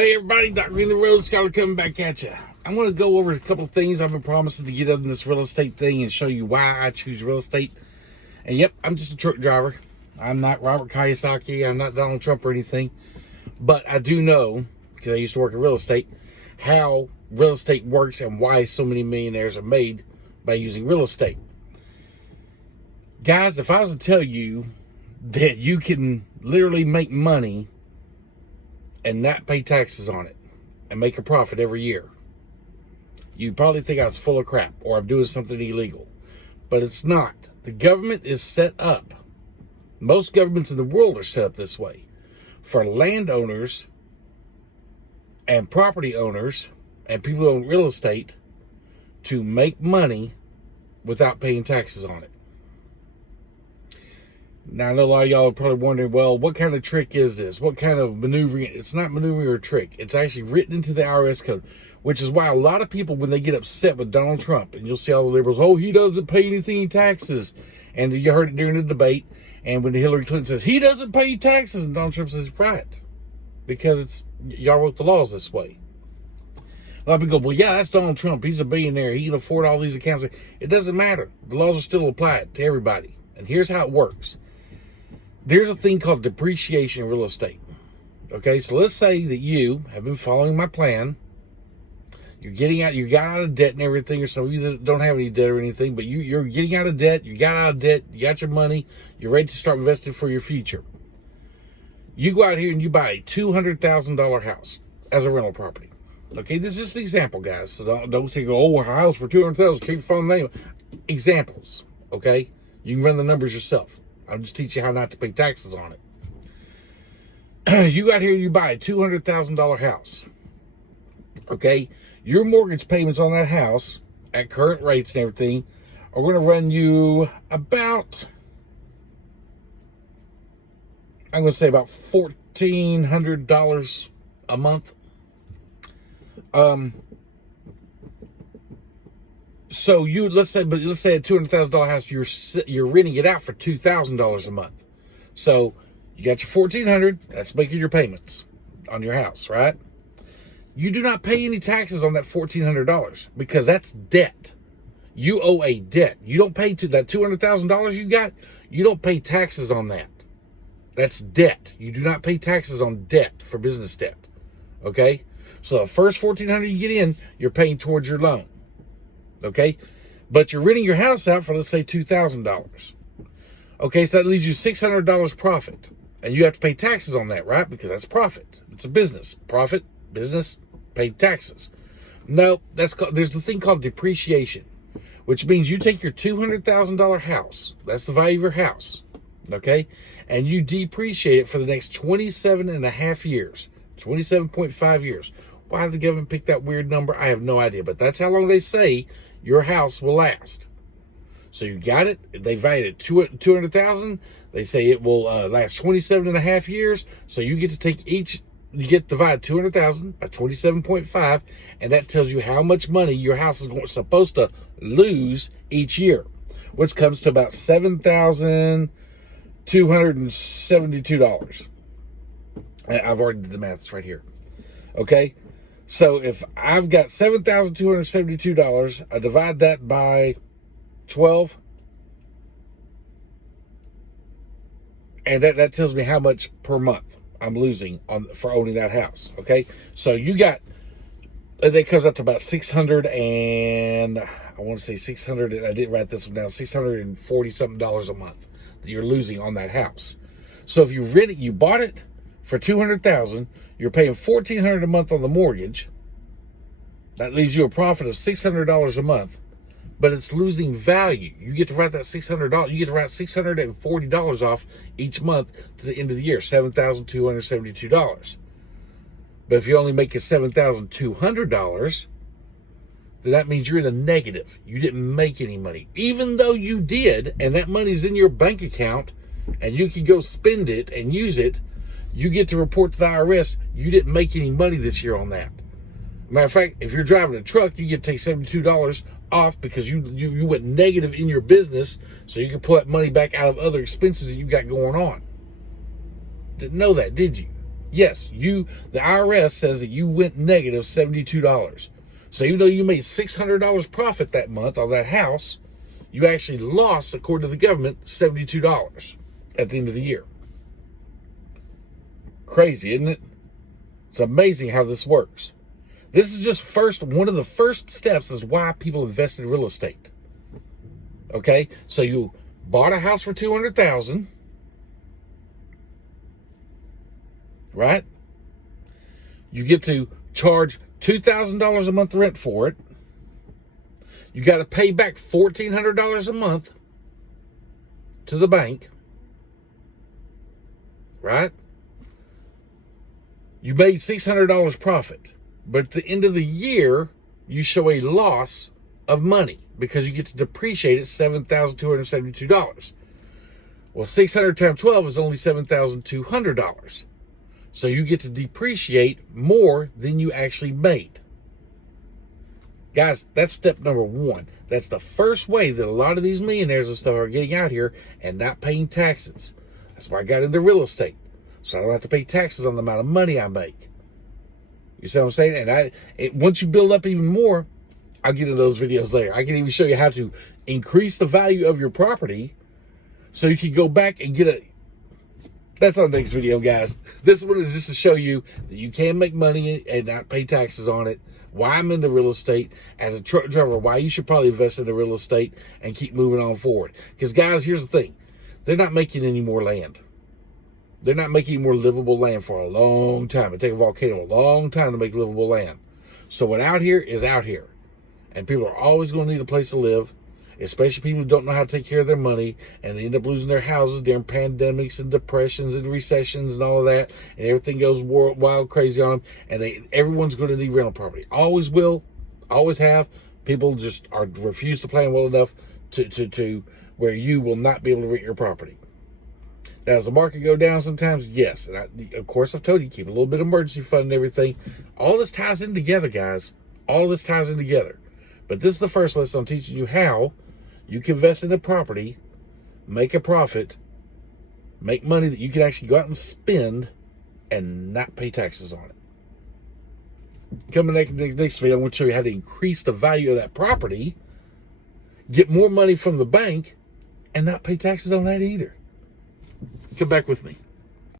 Hey everybody, Dr. Green the Road Scholar coming back at you. I'm going to go over a couple things I've been promising to get up in this real estate thing and show you why I choose real estate. And yep, I'm just a truck driver. I'm not Robert Kiyosaki. I'm not Donald Trump or anything. But I do know, because I used to work in real estate, how real estate works and why so many millionaires are made by using real estate. Guys, if I was to tell you that you can literally make money and not pay taxes on it and make a profit every year, you'd probably think I was full of crap or I'm doing something illegal. But it's not. The government is set up. Most governments in the world are set up this way for landowners and property owners and people who own real estate to make money without paying taxes on it. Now, I know a lot of y'all are probably wondering, well, what kind of trick is this? What kind of maneuvering? It's not maneuvering or trick. It's actually written into the IRS code, which is why a lot of people, when they get upset with Donald Trump, and you'll see all the liberals, oh, he doesn't pay anything in taxes. And you heard it during the debate. And when Hillary Clinton says, he doesn't pay taxes, and Donald Trump says, right. Because y'all wrote the laws this way. A lot of people go, well, yeah, that's Donald Trump. He's a billionaire. He can afford all these accounts. It doesn't matter. The laws are still applied to everybody. And here's how it works. There's a thing called depreciation in real estate. Okay, so let's say that you have been following my plan. You're getting out, you got out of debt and everything, or some of you that don't have any debt or anything, but you're getting out of debt, you got out of debt, you got your money, you're ready to start investing for your future. You go out here and you buy a $200,000 house as a rental property. Okay, this is just an example, guys. So don't say, oh, a house for $200,000, keep following the name. Examples, okay? You can run the numbers yourself. I'll just teach you how not to pay taxes on it. You got here, you buy a $200,000 house. Okay? Your mortgage payments on that house at current rates and everything are going to run you about, I'm going to say about $1,400 a month. So let's say a $200,000 house, you're renting it out for $2,000 a month. So you got your $1,400, that's making your payments on your house, right? You do not pay any taxes on that $1,400 because that's debt. You owe a debt. You don't pay to that $200,000 you got. You don't pay taxes on that. That's debt. You do not pay taxes on debt for business debt. Okay? So the first $1,400 you get in, you're paying towards your loan. Okay? But you're renting your house out for, let's say, $2,000. Okay, so that leaves you $600 profit. And you have to pay taxes on that, right? Because that's profit. It's a business. Profit, business, pay taxes. No, there's the thing called depreciation, which means you take your $200,000 house, that's the value of your house, okay? And you depreciate it for the next 27 and a half years, 27.5 years. Why did the government pick that weird number? I have no idea, but that's how long they say your house will last. So you got it. They valued it $200,000. They say it will last 27 and a half years. So you get to take you get to divide 200,000 by 27.5, and that tells you how much money your house is supposed to lose each year, which comes to about $7,272. I've already did the math. It's right here. Okay. So if I've got $7,272, I divide that by 12, and that tells me how much per month I'm losing for owning that house. Okay, so that comes up to about 600 and I want to say 600. I didn't write this one down. $640 something a month that you're losing on that house. So if you rent it, you bought it for $200,000. You're paying $1,400 a month on the mortgage. That leaves you a profit of $600 a month, but it's losing value. You get to write that $600. You get to write $640 off each month to the end of the year, $7,272. But if you only make it $7,200, then that means you're in the negative. You didn't make any money, even though you did, and that money's in your bank account, and you can go spend it and use it. You get to report to the IRS you didn't make any money this year on that. Matter of fact, if you're driving a truck, you get to take $72 off because you went negative in your business, so you can pull that money back out of other expenses that you got going on. Didn't know that, did you? Yes, the IRS says that you went negative $72. So even though you made $600 profit that month on that house, you actually lost, according to the government, $72 at the end of the year. Crazy, isn't it? It's amazing how this works. This is just one of the first steps is why people invest in real estate. Okay, so you bought a house for $200,000, right? You get to charge $2,000 a month rent for it. You got to pay back $1,400 a month to the bank, right? You made $600 profit, but at the end of the year, you show a loss of money because you get to depreciate it $7,272. Well, 600 times 12 is only $7,200. So you get to depreciate more than you actually made. Guys, that's step number one. That's the first way that a lot of these millionaires and stuff are getting out here and not paying taxes. That's why I got into real estate. So I don't have to pay taxes on the amount of money I make. You see what I'm saying? And once you build up even more, I'll get into those videos later. I can even show you how to increase the value of your property so you can go back and that's on the next video, guys. This one is just to show you that you can make money and not pay taxes on it. Why I'm into real estate as a truck driver, why you should probably invest into real estate and keep moving on forward. Because, guys, here's the thing. They're not making any more land. They're not making more livable land for a long time. It takes a volcano a long time to make livable land. So what out here is out here. And people are always going to need a place to live, especially people who don't know how to take care of their money, and they end up losing their houses during pandemics and depressions and recessions and all of that, and everything goes wild crazy on them, and everyone's going to need rental property. Always will, always have. People just refuse to plan well enough to where you will not be able to rent your property. Now, does the market go down sometimes? Yes. And of course, I've told you, keep a little bit of emergency fund and everything. All this ties in together, guys. All this ties in together. But this is the first lesson I'm teaching you how you can invest in a property, make a profit, make money that you can actually go out and spend and not pay taxes on it. Coming next video, I'm going to show you how to increase the value of that property, get more money from the bank, and not pay taxes on that either. Come back with me.